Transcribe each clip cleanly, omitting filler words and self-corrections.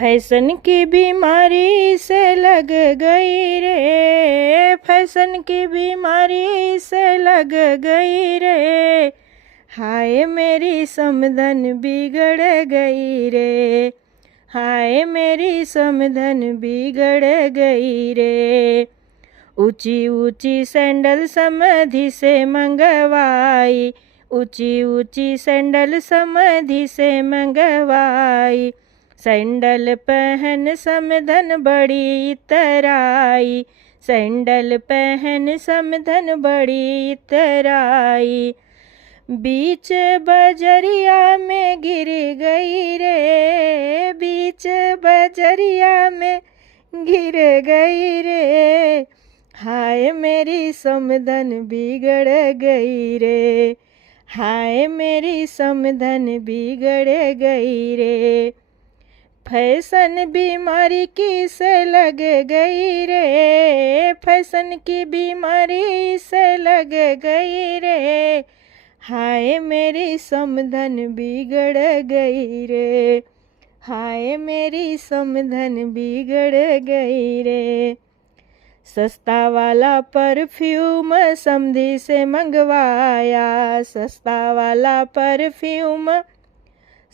Fashion की बीमारी से लग गई रे, फैशन की बीमारी से लग गई रे, हाय मेरी समधन बिगड़ गई रे, हाय मेरी समधन बिगड़ गई रे। ऊंची ऊंची सैंडल समधि से मंगवाई, ऊंची ऊंची सैंडल समधि से मंगवाई, सैंडल पहन समधन बड़ी इतराई, सैंडल पहन समधन बड़ी इतराई। बीच बजरिया में गिर गई रे, बीच बजरिया में गिर गई रे, हाय मेरी समधन बिगड़ गई रे, हाय मेरी समधन बिगड़ गई रे। फैशन बीमारी की से लग गई रे, फैशन की बीमारी से लग गई रे, हाय मेरी समधन बिगड़ गई रे, हाय मेरी समधन बिगड़ गई रे। सस्ता वाला परफ्यूम समधी से मंगवाया, सस्ता वाला परफ्यूम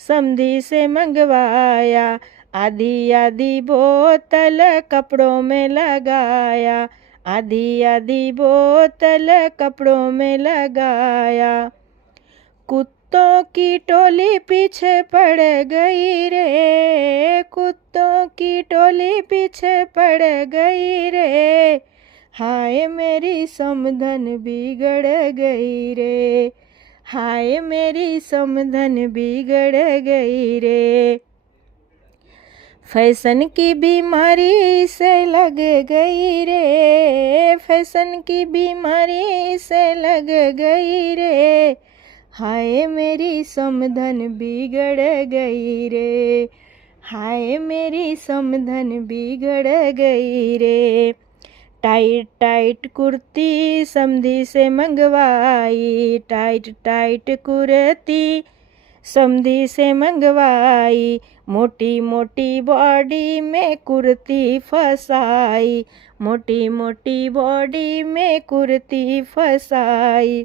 समधी से मंगवाया, आधी आधी बोतल कपड़ों में लगाया, आधी आधी बोतल कपड़ों में लगाया। कुत्तों की टोली पीछे पड़ गई रे, कुत्तों की टोली पीछे पड़ गई रे, हाय मेरी समधन बिगड़ गई रे, हाय मेरी समधन बिगड़ गई रे। फैशन की बीमारी से लग गई रे, फैशन की बीमारी से लग गई रे, हाय मेरी समधन बिगड़ गई रे, हाय मेरी समधन बिगड़ गई रे। टाइट टाइट कुर्ती समधी से मंगवाई, टाइट टाइट कुर्ती समधी से मंगवाई, मोटी मोटी बॉडी में कुर्ती फसाई, मोटी मोटी बॉडी में कुर्ती फसाई।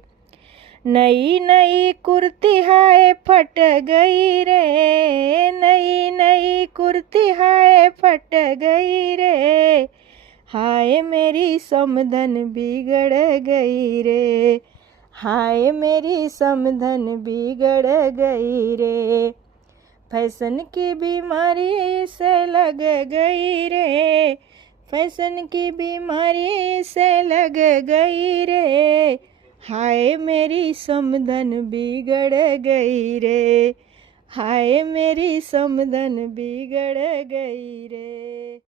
नई नई कुर्ती हाय फट गई रे, नई नई कुर्ती हाय फट गई रे, हाय मेरी समधन बिगड़ गई रे, हाय मेरी समधन बिगड़ गई रे। फैशन की बीमारी से लग गई रे, फैशन की बीमारी से लग गई रे, हाय मेरी समधन बिगड़ गई रे, हाय मेरी समधन बिगड़ गई रे।